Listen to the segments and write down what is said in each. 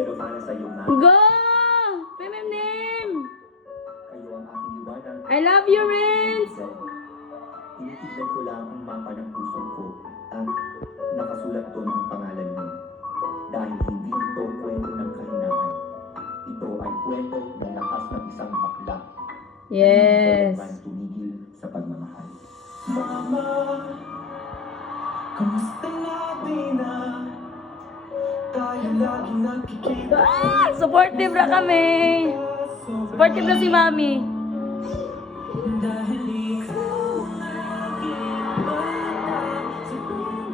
Pero para sa iyo na, Go! Pememnim! kayo ang aking liwanag. I love you, Renz! Tinitignan ko lang ang mapa ng puso ko at nakasulat doon ang pangalan mo. Dahil hindi ito kwento ng kahinaan. Ito ay kwento ng lakas ng isang bakla. Yes. Hindi tumigil sa pagmamahal. Mama, kamusta natin na tayo lagi nagkikita? Ah! Supportive na kami! Supportive na si Mami. Dahil ikaw ang aking bata sa buong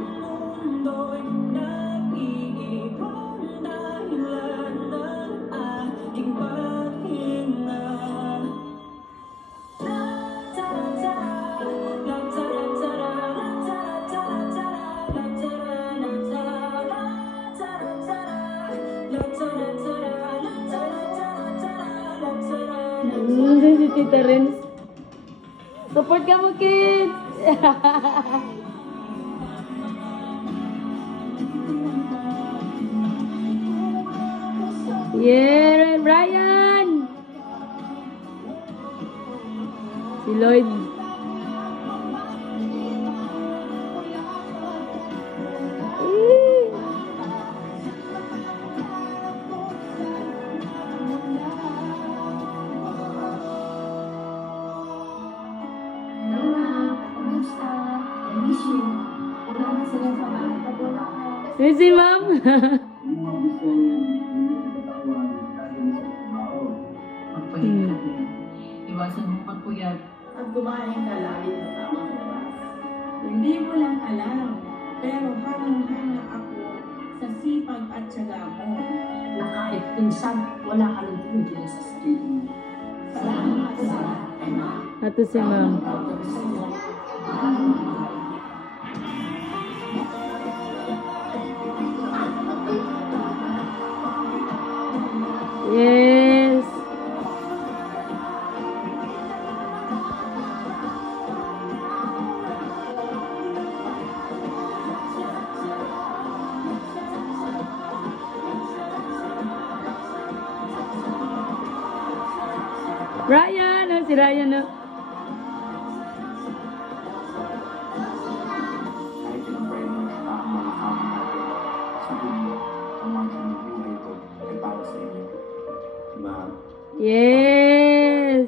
mundo'y nag-iibang dahilan ng aking paghinga. Si Tita Renz. Support ka mo, kids! Yeah, Brian! Si Lloyd. Miss si Ma'am. Magpahinga din. Iwasan mo pagpuyat. At kumain ka lagi sa tamang oras. Hindi mo lang alam, pero hangang-hanga ako sa sipag at tiyaga mo. Na kahit minsan wala ka nang tumigil sa sarili mo. Salamat sa lahat, Ama. Ito si Ma'am. Yes. Ryan, oh, si Ryan, oh. Kahit yung prayers na ang mga kami natin sa dulo, ang mga buhay ko ay para sa inyo. Ma, Yes.